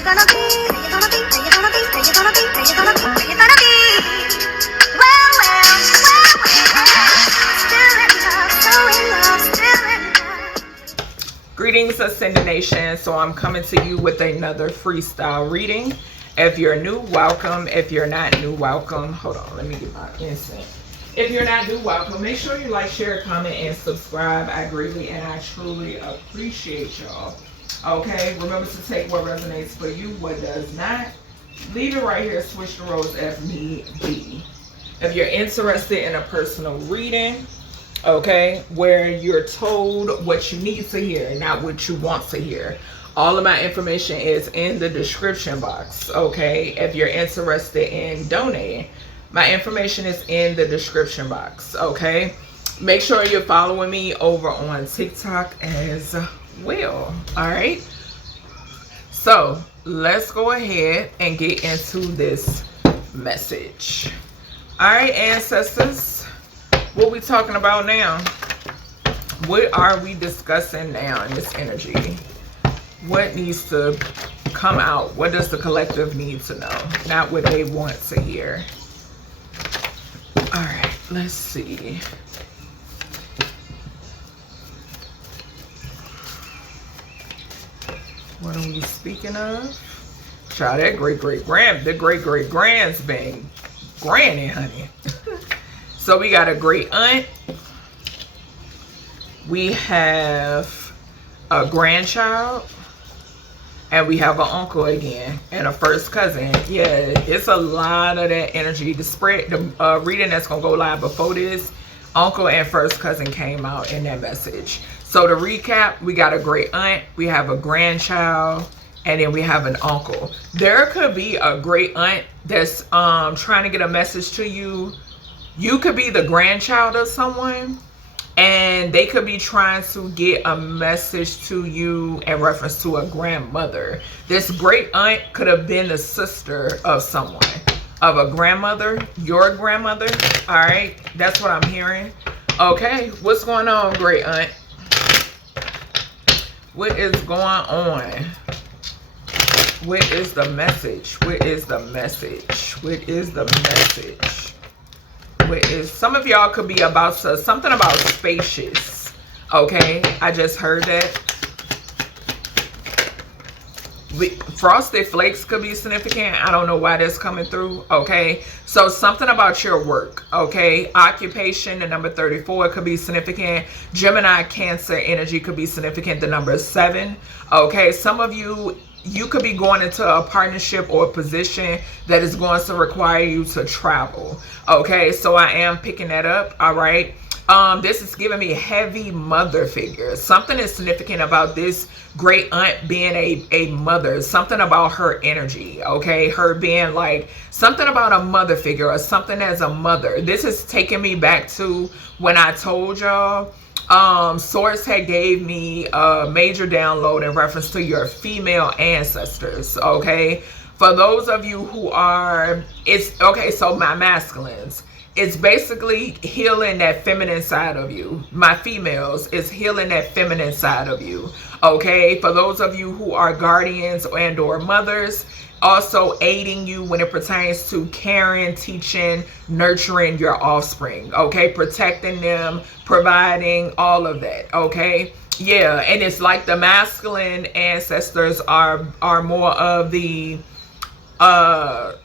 you gonna be? Are you gonna be? Are you gonna be? Are you gonna be? Are you gonna be? Are you gonna be? Well, still in love, so in love, still in love. Greetings, Ascended Nation. So I'm coming to you with another freestyle reading. If you're new, welcome. If you're not new, welcome. Hold on, let me get my incense. If you're not new, welcome. Make sure you like, share, comment, and subscribe. I greatly and I truly appreciate y'all. Okay, remember to take what resonates for you, what does not. Leave it right here. Switch the roles if need be. If you're interested in a personal reading, okay, where you're told what you need to hear, not what you want to hear, all of my information is in the description box. Okay, if you're interested in donating, my information is in the description box. Okay, make sure you're following me over on TikTok as well. All right, so let's go ahead and get into this message. All right, ancestors, what we talking about now? What are we discussing now in this energy? What needs to come out? What does the collective need to know? Not what they want to hear. All right, let's see. What are we speaking of? Child, that the great-great-grand's been granny, honey. So we got a great aunt. We have a grandchild. And we have an uncle again and a first cousin. Yeah, it's a lot of that energy. The spread, the reading that's going to go live before this, uncle and first cousin came out in that message. So to recap, we got a great aunt, we have a grandchild, and then we have an uncle. There could be a great aunt that's trying to get a message to you. You could be the grandchild of someone, and they could be trying to get a message to you in reference to a grandmother. This great aunt could have been the sister of someone, of a grandmother, your grandmother. All right, that's what I'm hearing. Okay, what's going on, great aunt? What is going on? What is the message? What is the message? What is the message? Some of y'all could be about something about spacious. Okay, I just heard that. Frosted flakes could be significant. I don't know why that's coming through. Okay, so something about your work. Okay, occupation, the number 34 could be significant. Gemini, Cancer energy could be significant. The number 7. Okay, some of you could be going into a partnership or a position that is going to require you to travel. Okay, so I am picking that up. All right, this is giving me heavy mother figure. Something is significant about this great aunt being a mother. Something about her energy. Okay, her being like something about a mother figure or something as a mother. This is taking me back to when I told y'all Source had gave me a major download in reference to your female ancestors. Okay, for those of you who are, it's okay, so my masculines, it's basically healing that feminine side of you. My females is healing that feminine side of you. Okay, for those of you who are guardians and or mothers, also aiding you when it pertains to caring, teaching, nurturing your offspring. Okay, protecting them, providing, all of that. Okay, yeah, and it's like the masculine ancestors are more of the I'm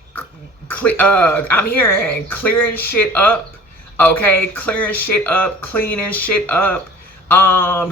hearing clearing shit up. Okay, clearing shit up, cleaning shit up,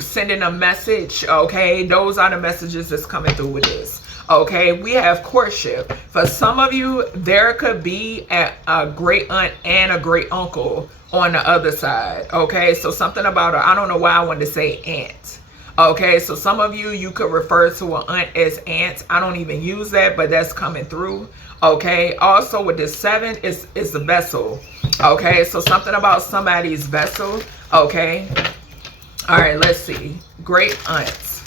sending a message. Okay, those are the messages that's coming through with this. Okay, we have courtship. For some of you, there could be a great aunt and a great uncle on the other side. Okay, so something about her, I don't know why I wanted to say aunt. Okay, so some of you could refer to an aunt as aunt. I don't even use that, but that's coming through. Okay, also with this 7 is the vessel. Okay, so something about somebody's vessel. Okay, all right, let's see. Great aunts.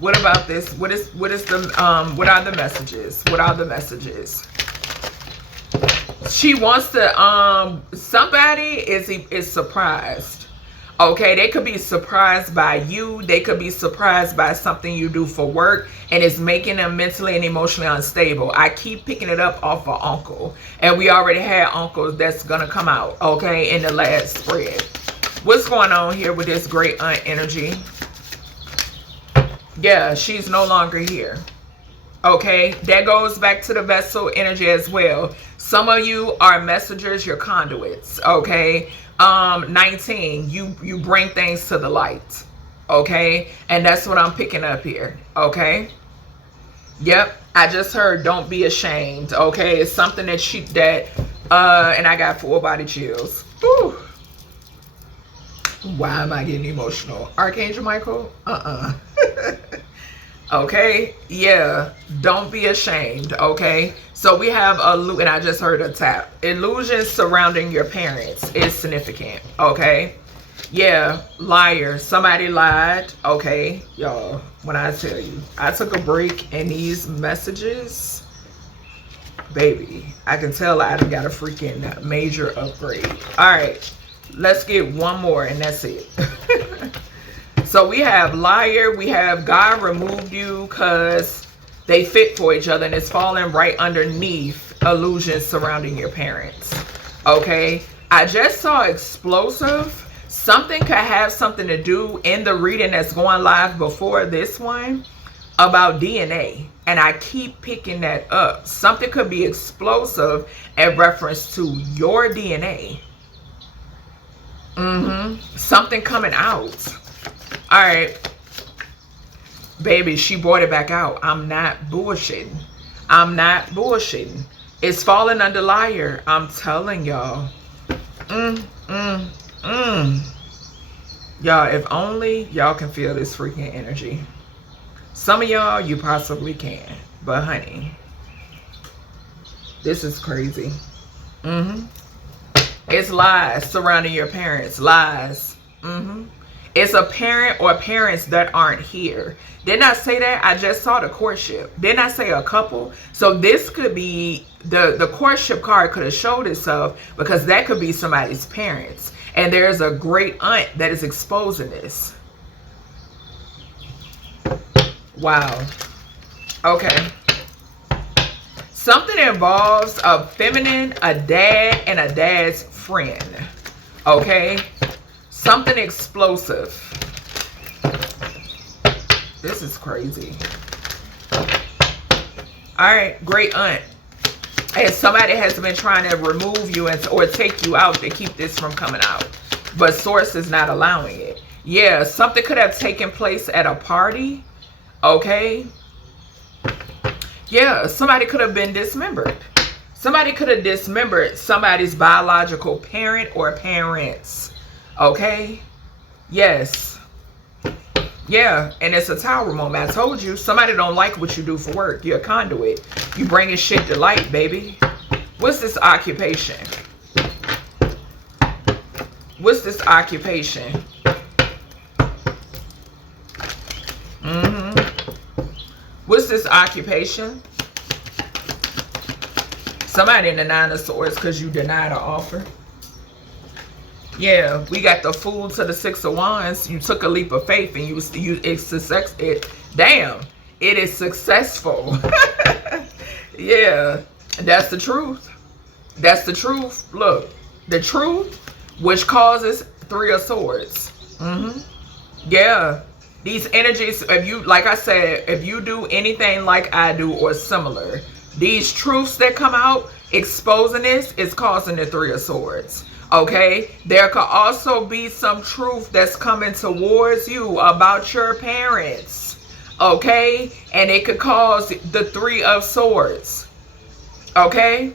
What about this? What are the messages? What are the messages? She wants to somebody is surprised. Okay, they could be surprised by you. They could be surprised by something you do for work, and it's making them mentally and emotionally unstable. I keep picking it up off of uncle, and we already had uncles that's gonna come out, okay, in the last spread. What's going on here with this great aunt energy? Yeah, she's no longer here. Okay, that goes back to the vessel energy as well. Some of you are messengers, you're conduits. Okay, 19, you bring things to the light. Okay, and that's what I'm picking up here. Okay, yep, I just heard don't be ashamed. Okay, it's something that and I got full body chills. Whew. Why am I getting emotional? Archangel Michael? Okay, yeah, don't be ashamed. Okay, so we have and I just heard a tap. Illusions surrounding your parents is significant. Okay, yeah, liar, somebody lied. Okay, y'all, when I tell you I took a break in these messages, baby, I can tell I done got a freaking major upgrade. All right, let's get one more and that's it. So we have liar, we have God removed you because they fit for each other, and it's falling right underneath illusions surrounding your parents. Okay, I just saw explosive. Something could have something to do in the reading that's going live before this one about DNA, and I keep picking that up. Something could be explosive in reference to your DNA. Something coming out. All right, baby, she brought it back out. I'm not bullshitting. I'm not bullshitting. It's falling under liar. I'm telling y'all. Y'all, if only y'all can feel this freaking energy. Some of y'all, you possibly can. But honey, this is crazy. It's lies surrounding your parents. Lies. It's a parent or parents that aren't here. Didn't I say that? I just saw the courtship. Didn't I say a couple? So this could be, the courtship card could have showed itself because that could be somebody's parents. And there's a great aunt that is exposing this. Wow. Okay. Something involves a feminine, a dad, and a dad's friend. Okay. Something explosive. This is crazy. All right, great aunt. And somebody has been trying to remove you or take you out to keep this from coming out. But source is not allowing it. Yeah, something could have taken place at a party. Okay. Yeah, somebody could have been dismembered. Somebody could have dismembered somebody's biological parent or parents. Okay, yes, yeah, and it's a tower moment. I told you, somebody don't like what you do for work. You're a conduit. You bringing shit to light, baby. What's this occupation? What's this occupation? What's this occupation? Somebody in the 9 of Swords because you denied an offer. Yeah, we got the Fool to the 6 of Wands. You took a leap of faith and damn, it is successful. Yeah, that's the truth. That's the truth. Look, the truth, which causes 3 of Swords. Yeah, these energies, if you, like I said, if you do anything like I do or similar, these truths that come out exposing this is causing the 3 of Swords. Okay, there could also be some truth that's coming towards you about your parents. Okay, and it could cause the 3 of Swords. Okay,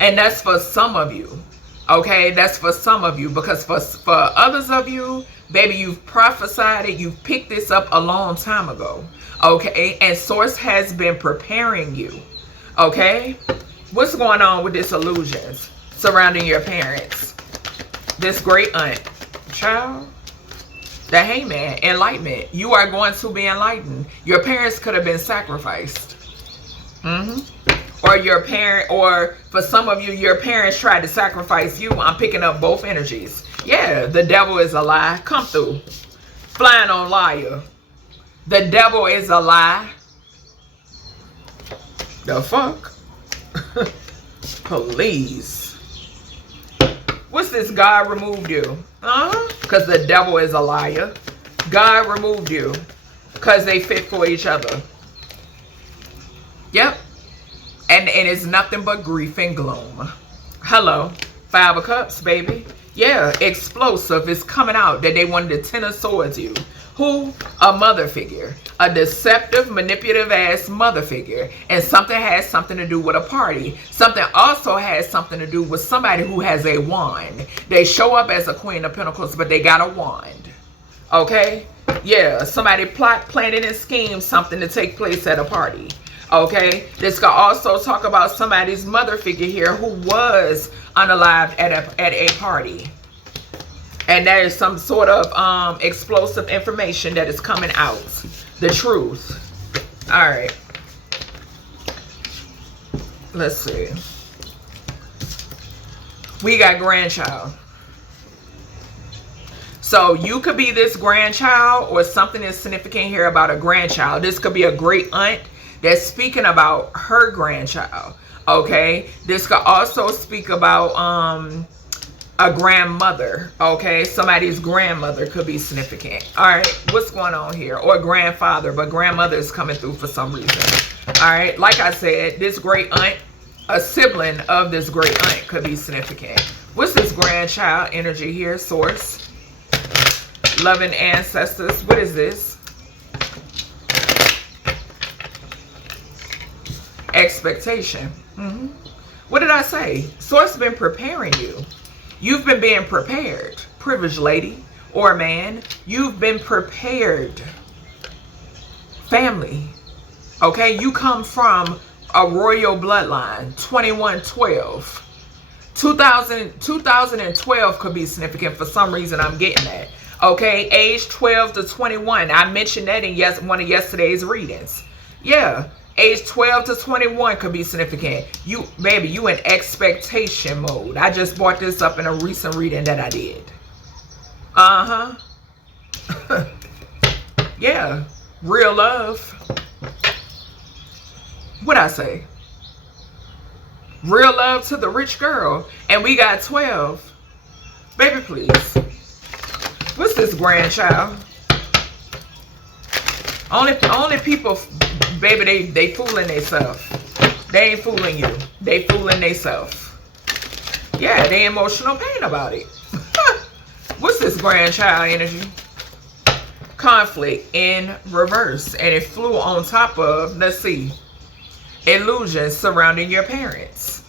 and that's for some of you. Okay, that's for some of you, because for others of you, baby, you've prophesied it, you've picked this up a long time ago. Okay, and source has been preparing you. Okay, what's going on with this illusions surrounding your parents? This great aunt, child, the Hangman, enlightenment. You are going to be enlightened. Your parents could have been sacrificed. Or your parent, or for some of you, your parents tried to sacrifice you. I'm picking up both energies. Yeah, the devil is a lie. Come through. Flying on liar. The devil is a lie. The fuck? Please. What's this? God removed you. Because the devil is a liar. God removed you. Because they fit for each other. Yep. And it's nothing but grief and gloom. Hello. 5 of Cups, baby. Yeah, explosive is coming out that they wanted to 10 of Swords you. Who? A mother figure. A deceptive, manipulative ass mother figure. And something has something to do with a party. Something also has something to do with somebody who has a wand. They show up as a Queen of Pentacles, but they got a wand. Okay? Yeah, somebody planning and schemed something to take place at a party. Okay? This could also talk about somebody's mother figure here who was unalived at a party. And there is some sort of explosive information that is coming out. The truth. All right. Let's see. We got grandchild. So you could be this grandchild, or something is significant here about a grandchild. This could be a great aunt that's speaking about her grandchild. Okay. This could also speak about a grandmother. Okay, somebody's grandmother could be significant. All right, what's going on here? Or grandfather, but grandmother is coming through for some reason. All right, like I said, this great aunt, a sibling of this great aunt could be significant. What's this grandchild energy here? Source. Loving ancestors. What is this? Expectation. What did I say? Source been preparing you. You've been being prepared. Privileged lady or man. You've been prepared. Family. Okay, you come from a royal bloodline. 2112. 2012 could be significant for some reason. I'm getting that. Okay, age 12 to 21. I mentioned that in one of yesterday's readings. Yeah. Age 12 to 21 could be significant. You, baby, you in expectation mode. I just brought this up in a recent reading that I did. Yeah. Real love. What'd I say? Real love to the rich girl. And we got 12. Baby, please. What's this grandchild? Only people... Baby, they fooling themselves. They ain't fooling you. They fooling themselves. Yeah, they emotional pain about it. What's this grandchild energy? Conflict in reverse. And it flew on top of, let's see, illusions surrounding your parents.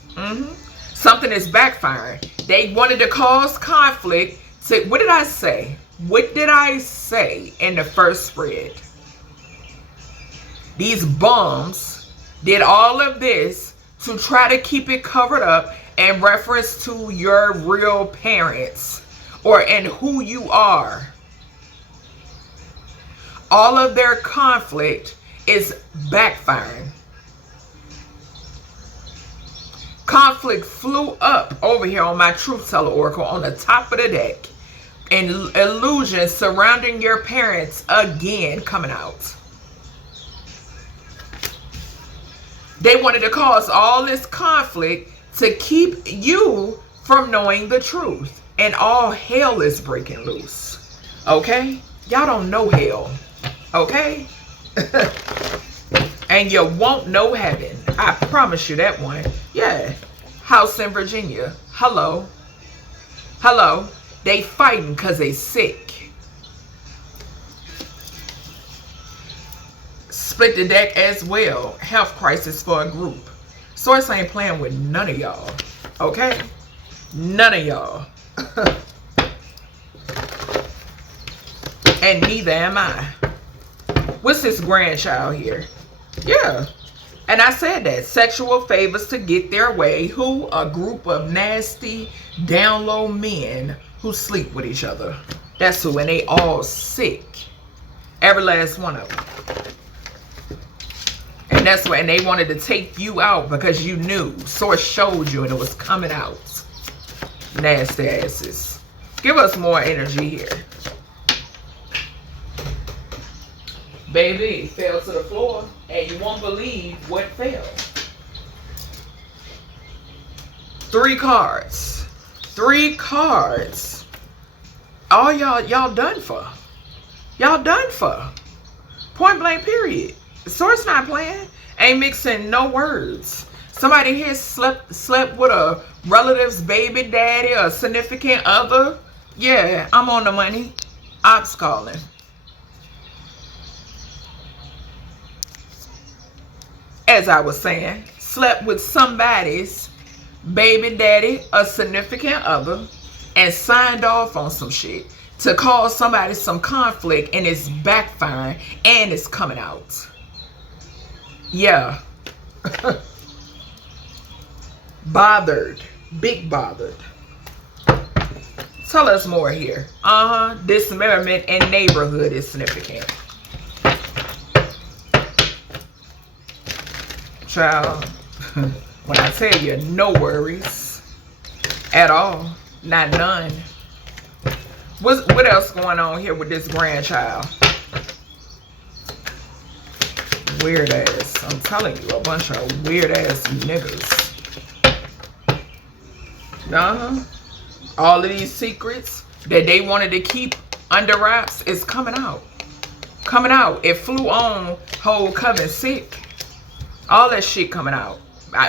Something is backfiring. They wanted to cause conflict. What did I say? What did I say in the first spread? These bums did all of this to try to keep it covered up in reference to your real parents and who you are. All of their conflict is backfiring. Conflict flew up over here on my Truth Teller Oracle on the top of the deck. And illusions surrounding your parents again coming out. They wanted to cause all this conflict to keep you from knowing the truth. And all hell is breaking loose. Okay? Y'all don't know hell. Okay? And you won't know heaven. I promise you that one. Yeah. House in Virginia. Hello. Hello. They fighting because they sick. Split the deck as well. Health crisis for a group. Source ain't playing with none of y'all. Okay? None of y'all. And neither am I. What's this grandchild here? Yeah. And I said that. Sexual favors to get their way. Who? A group of nasty, down low men who sleep with each other. That's who. And they all sick. Every last one of them. And that's when they wanted to take you out because you knew. Source showed you and it was coming out. Nasty asses. Give us more energy here. Baby, fell to the floor, and you won't believe what fell. 3 cards. 3 cards. All y'all done for. Y'all done for. Point blank, period. Source not playing. Ain't mixing no words. Somebody here slept with a relative's baby daddy or significant other. Yeah, I'm on the money. Ops calling. As I was saying, slept with somebody's baby daddy, a significant other, and signed off on some shit to cause somebody some conflict, and it's backfiring and it's coming out. Yeah. Bothered. Big bothered. Tell us more here. Dismemberment and neighborhood is significant. Child, when I tell you, no worries at all. Not none. What else going on here with this grandchild? Weird ass. I'm telling you, a bunch of weird ass niggas. All of these secrets that they wanted to keep under wraps is coming out. Coming out. It flew on whole coven sick. All that shit coming out.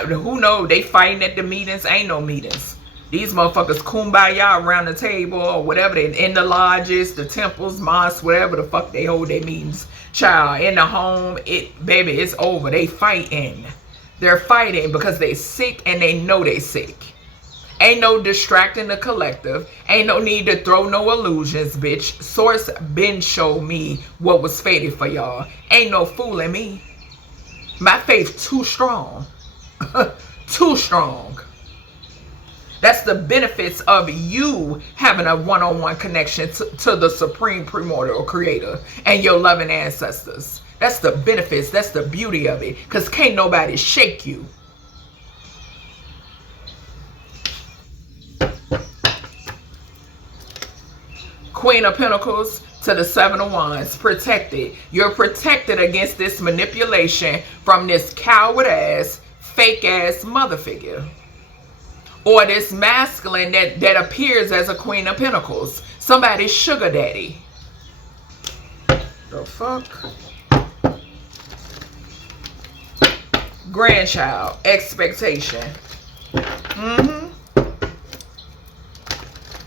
Who knows? They fighting at the meetings. Ain't no meetings. These motherfuckers kumbaya around the table or whatever. They in the lodges, the temples, mosques, whatever the fuck they hold their meetings. Child, in the home, baby, it's over. They fighting. They're fighting because they sick and they know they sick. Ain't no distracting the collective. Ain't no need to throw no illusions, bitch. Source been showed me what was fated for y'all. Ain't no fooling me. My faith too strong. Too strong. That's the benefits of you having a one-on-one connection to the supreme primordial creator and your loving ancestors. That's the benefits. That's the beauty of it. Because can't nobody shake you. Queen of Pentacles to the 7 of Wands. Protected. You're protected against this manipulation from this coward ass, fake ass mother figure. Or this masculine that appears as a Queen of Pentacles. Somebody's sugar daddy. The fuck? Grandchild. Expectation.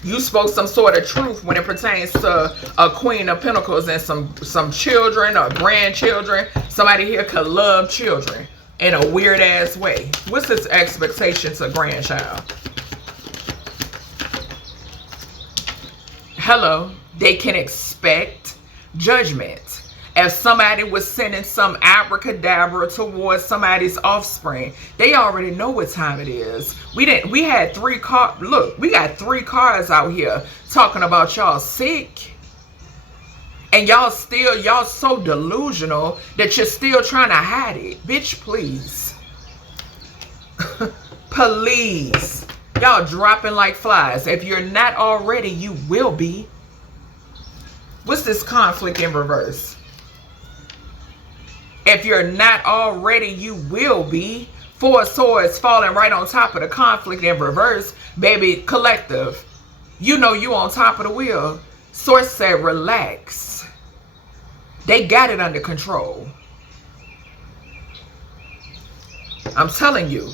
You spoke some sort of truth when it pertains to a Queen of Pentacles and some children or grandchildren. Somebody here could love children in a weird ass way. What's this expectation to grandchild? Hello, they can expect judgment. If somebody was sending some abracadabra towards somebody's offspring, they already know what time it is. We had 3 cards. Look, we got 3 cards out here talking about y'all sick. And y'all so delusional that you're still trying to hide it. Bitch, please. Please. Y'all dropping like flies. If you're not already, you will be. What's this conflict in reverse? If you're not already, you will be. 4 of Swords falling right on top of the conflict in reverse. Baby, collective. You know you on top of the wheel. Source said relax. They got it under control. I'm telling you.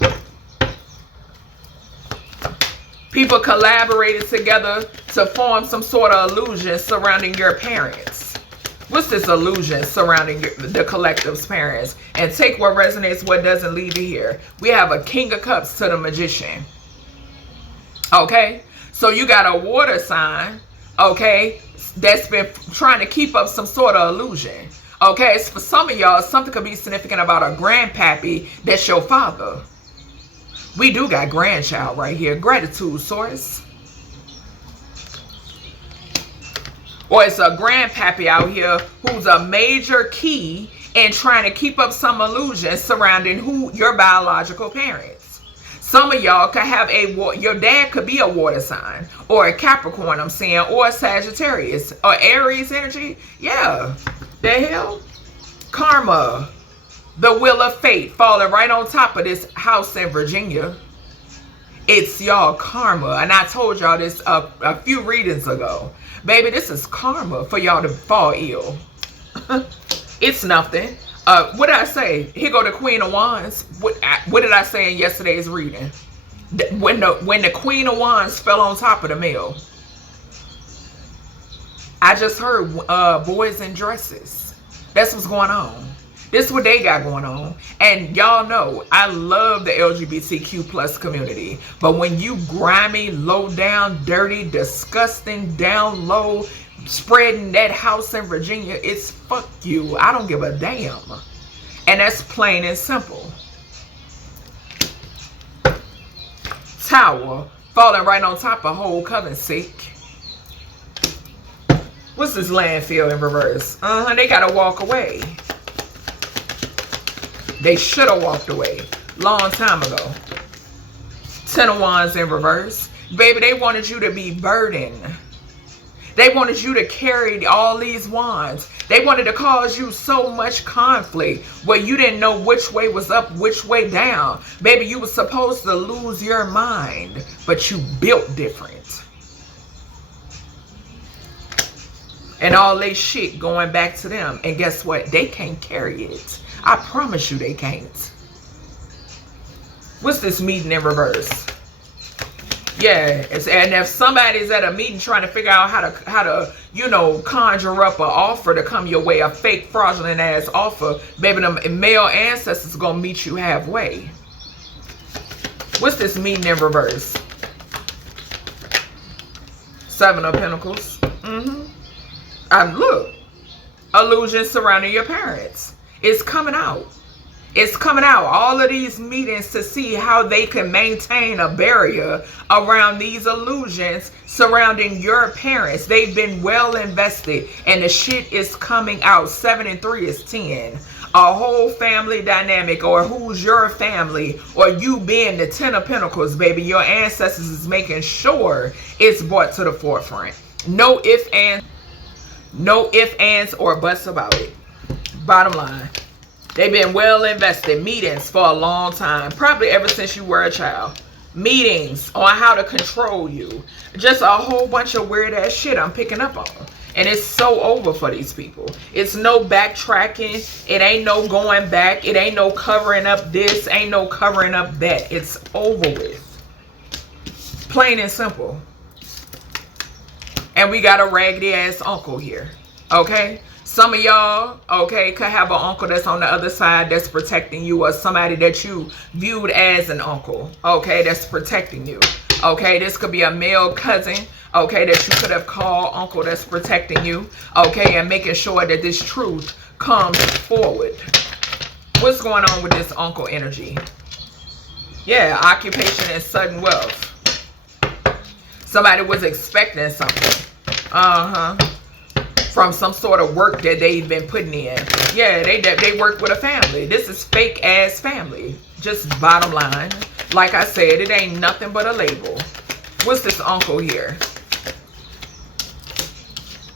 People collaborated together to form some sort of illusion surrounding your parents. What's this illusion surrounding the collective's parents? And take what resonates, what doesn't, leave it here. We have a King of Cups to the Magician. Okay? So you got a water sign, okay, that's been trying to keep up some sort of illusion. Okay? So for some of y'all, something could be significant about a grandpappy that's your father. We do got grandchild right here. Gratitude, Source. Or it's a grandpappy out here who's a major key in trying to keep up some illusion surrounding your biological parents. Some of y'all could have your dad could be a water sign, or a Capricorn, I'm saying, or a Sagittarius, or Aries energy. Yeah, the hell? Karma, the wheel of fate, falling right on top of this house in Virginia. It's y'all karma. And I told y'all this a few readings ago. Baby, this is karma for y'all to fall ill. It's nothing. What did I say? Here go the Queen of Wands. What did I say in yesterday's reading? When the Queen of Wands fell on top of the mill. I just heard boys in dresses. That's what's going on. This is what they got going on. And y'all know, I love the LGBTQ plus community. But when you grimy, low down, dirty, disgusting, down low, spreading that house in Virginia, it's fuck you. I don't give a damn. And that's plain and simple. Tower, falling right on top of whole Compensating. What's this landfill in reverse? They gotta walk away. They should have walked away long time ago. 10 of Wands in reverse. Baby, they wanted you to be burdened. They wanted you to carry all these wands. They wanted to cause you so much conflict where you didn't know which way was up, which way down. Baby, you were supposed to lose your mind, but you built different. And all they shit going back to them. And guess what? They can't carry it. I promise you they can't. What's this meeting in reverse? Yeah, and if somebody's at a meeting trying to figure out how to you know, conjure up an offer to come your way, a fake fraudulent ass offer, baby, them male ancestors gonna meet you halfway. What's this meeting in reverse? 7 of Pentacles. Look, illusions surrounding your parents. It's coming out. It's coming out. All of these meetings to see how they can maintain a barrier around these illusions surrounding your parents. They've been well invested and the shit is coming out. 7 and 3 is 10. A whole family dynamic, or who's your family, or you being the 10 of Pentacles, baby. Your ancestors is making sure it's brought to the forefront. No ifs, ands, or buts about it. Bottom line, they've been well invested. Meetings for a long time, probably ever since you were a child. Meetings on how to control you. Just a whole bunch of weird ass shit I'm picking up on. And it's so over for these people. It's no backtracking. It ain't no going back. It ain't no covering up this. Ain't no covering up that. It's over with. Plain and simple. And we got a raggedy ass uncle here. Okay? Some of y'all, okay, could have an uncle that's on the other side that's protecting you, or somebody that you viewed as an uncle, okay, that's protecting you. Okay, this could be a male cousin, okay, that you could have called uncle that's protecting you, okay, and making sure that this truth comes forward. What's going on with this uncle energy? Yeah, occupation and sudden wealth. Somebody was expecting something. From some sort of work that they've been putting in. Yeah, they work with a family. This is fake ass family. Just bottom line. Like I said, it ain't nothing but a label. What's this uncle here?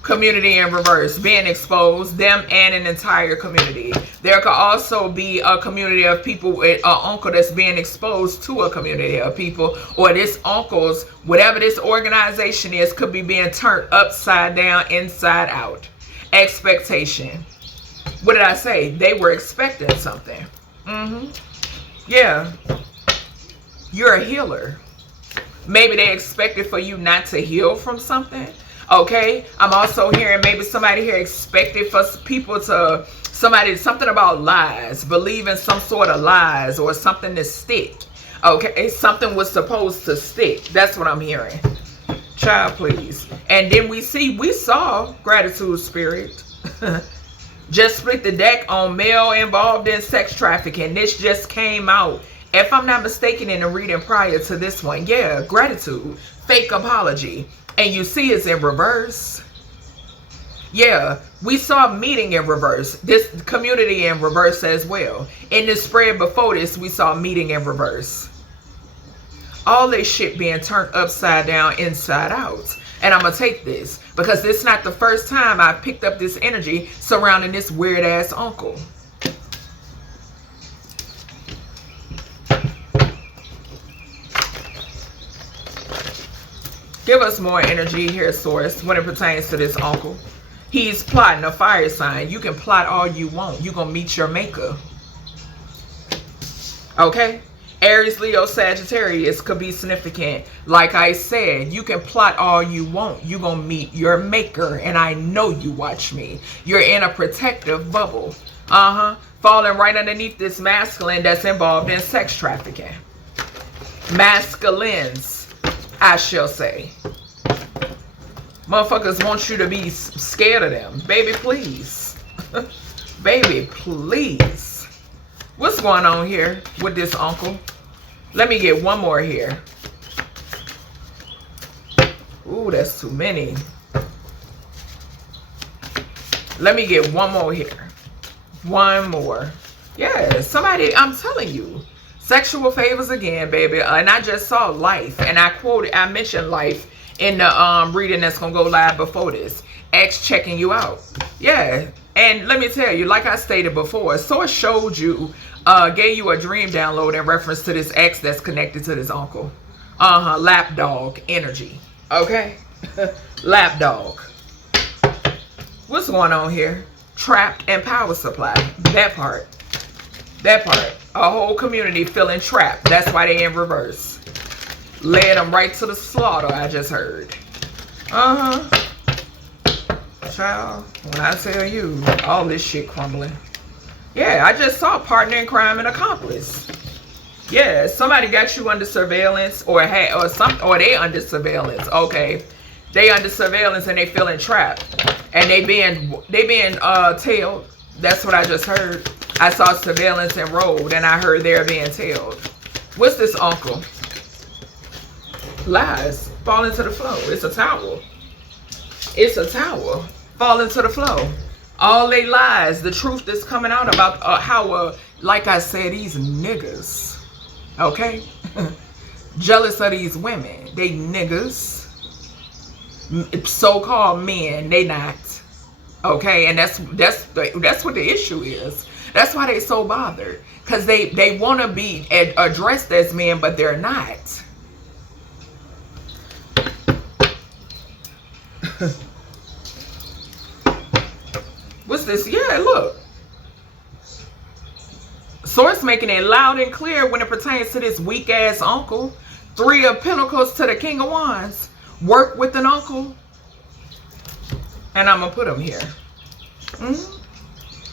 Community in reverse, being exposed, them and an entire community. There could also be a community of people, an uncle that's being exposed to a community of people, or this uncle's, whatever this organization is, could be being turned upside down, inside out. Expectation. What did I say? They were expecting something. Yeah. You're a healer. Maybe they expected for you not to heal from something. Okay, I'm also hearing maybe somebody here expected for people to, something about lies, believe in some sort of lies or something to stick. Okay, something was supposed to stick. That's what I'm hearing. Child, please. And then we saw gratitude spirit. Just split the deck on male involved in sex trafficking. This just came out, if I'm not mistaken, in the reading prior to this one. Yeah, gratitude, fake apology. And you see it's in reverse. Yeah, we saw meeting in reverse. This community in reverse as well. In the spread before this, we saw meeting in reverse. All this shit being turned upside down, inside out. And I'm going to take this because this is not the first time I picked up this energy surrounding this weird ass uncle. Give us more energy here, Source, when it pertains to this uncle. He's plotting a fire sign. You can plot all you want. You're going to meet your maker. Okay? Aries, Leo, Sagittarius could be significant. Like I said, you can plot all you want. You're going to meet your maker. And I know you watch me. You're in a protective bubble. Falling right underneath this masculine that's involved in sex trafficking. Masculines, I shall say. Motherfuckers want you to be scared of them. Baby, please. Baby, please. What's going on here with this uncle? Let me get one more here. Ooh, that's too many. Let me get one more here. One more. Yeah, somebody, I'm telling you. Sexual favors again, baby. And I just saw life. And I mentioned life in the reading that's going to go live before this. Ex checking you out. Yeah. And let me tell you, like I stated before, Source showed you, gave you a dream download in reference to this ex that's connected to this uncle. Lapdog energy. Okay? Lapdog. What's going on here? Trapped and power supply. That part. That part. A whole community feeling trapped. That's why they in reverse. Led them right to the slaughter, I just heard. Child, when I tell you, all this shit crumbling. Yeah, I just saw partner in crime and accomplice. Yeah, somebody got you under surveillance or they under surveillance. Okay. They under surveillance and they feeling trapped. And they being tailed. That's what I just heard. I saw surveillance enrolled and I heard they're being tailed. What's this uncle? Lies. Fall into the flow. It's a tower. It's a tower. Fall into the flow. All they lies. The truth that's coming out about how, like I said, these niggas. Okay? Jealous of these women. They niggas. So-called men. They not. Okay? And that's what the issue is. That's why they so bothered. Because they want to be addressed as men, but they're not. What's this? Yeah, look. Source making it loud and clear when it pertains to this weak ass uncle. 3 of Pentacles to the King of Wands. Work with an uncle. And I'm going to put him here.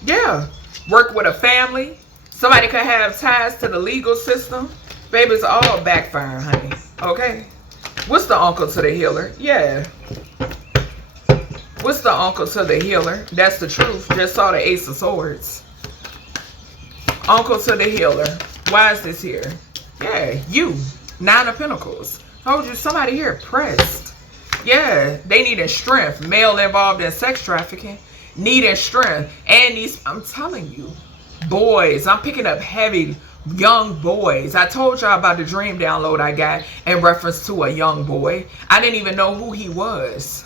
Yeah. Work with a family. Somebody could have ties to the legal system. Baby, it's all backfiring, honey. Okay. What's the uncle to the healer? Yeah. What's the uncle to the healer? That's the truth. Just saw the Ace of Swords. Uncle to the healer. Why is this here? Yeah, you. 9 of Pentacles. Told you somebody here pressed. Yeah, they needed strength. Male involved in sex trafficking. Needing strength. And these, I'm telling you, boys. I'm picking up heavy young boys. I told y'all about the dream download I got in reference to a young boy. I didn't even know who he was.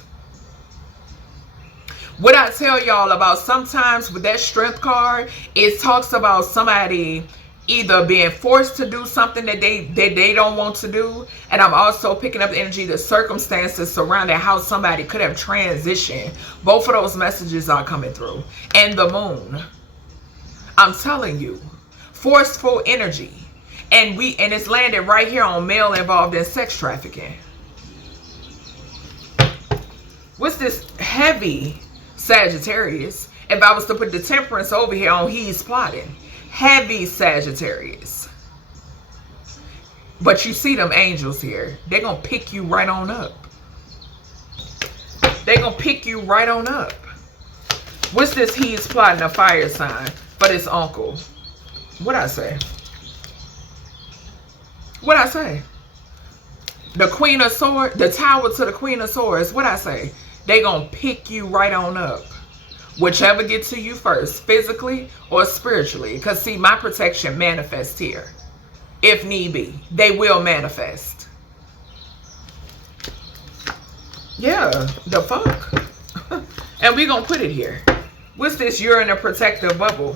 What I tell y'all about sometimes with that strength card, it talks about somebody either being forced to do something that they don't want to do. And I'm also picking up the energy, the circumstances surrounding how somebody could have transitioned. Both of those messages are coming through. And the moon. I'm telling you. Forceful energy. And it's landed right here on male involved in sex trafficking. What's this heavy Sagittarius? If I was to put the Temperance over here on he's plotting. Heavy Sagittarius. But you see them angels here. They're going to pick you right on up. They're going to pick you right on up. What's this he's plotting a fire sign for this uncle? What'd I say? What'd I say? The Queen of Swords, the Tower to the Queen of Swords. What'd I say? They gonna pick you right on up. Whichever gets to you first, physically or spiritually. Because see, my protection manifests here. If need be, they will manifest. Yeah, the fuck? And we gonna put it here. What's this? You're in a protective bubble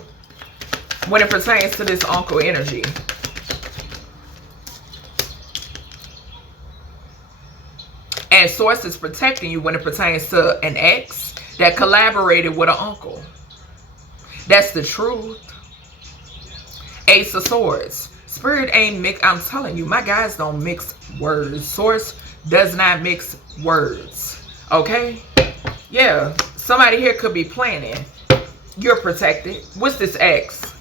when it pertains to this uncle energy. And source is protecting you when it pertains to an ex that collaborated with an uncle. That's the truth. Ace of Swords. Spirit ain't mix. I'm telling you, my guys don't mix words. Source does not mix words. Okay? Yeah. Somebody here could be planning. You're protected. What's this X?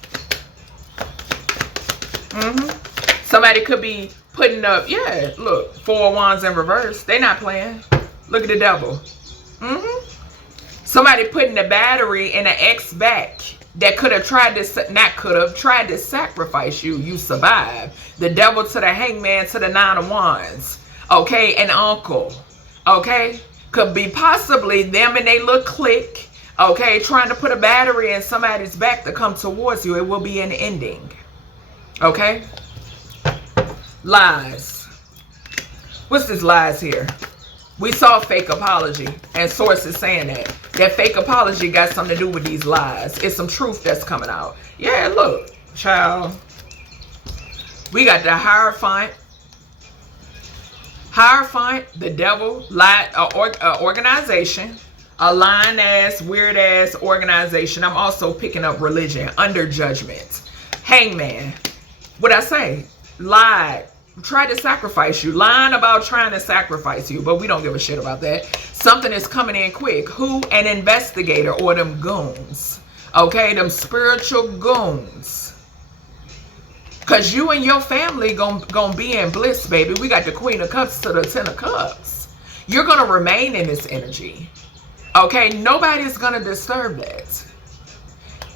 Somebody could be putting up, yeah, look, 4 of Wands in reverse. They not playing. Look at the devil. Somebody putting the battery in an X back that could have tried to, tried to sacrifice you. You survived. The devil to the hangman to the 9 of Wands. Okay, an uncle. Okay, could be possibly them and they little clique. Okay, trying to put a battery in somebody's back to come towards you. It will be an ending. Okay. Lies. What's this lies here? We saw fake apology, and source is saying that. That fake apology got something to do with these lies. It's some truth that's coming out. Yeah, look, child. We got the Hierophant. Hierophant, the devil, lie, organization. A lying ass, weird ass organization. I'm also picking up religion, under judgment. Hangman. What I say? Lied. Tried to sacrifice you. Lying about trying to sacrifice you, but we don't give a shit about that. Something is coming in quick. Who? An investigator or them goons. Okay, them spiritual goons. Because you and your family gonna be in bliss, baby. We got the Queen of Cups to the 10 of Cups. You're gonna remain in this energy. Okay, nobody's gonna disturb that.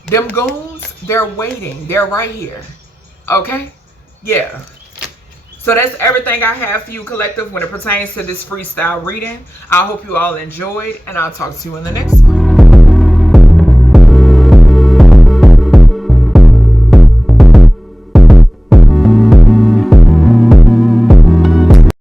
Them goons, they're waiting. They're right here. Okay? Yeah. So that's everything I have for you, collective, when it pertains to this freestyle reading. I hope you all enjoyed, and I'll talk to you in the next one.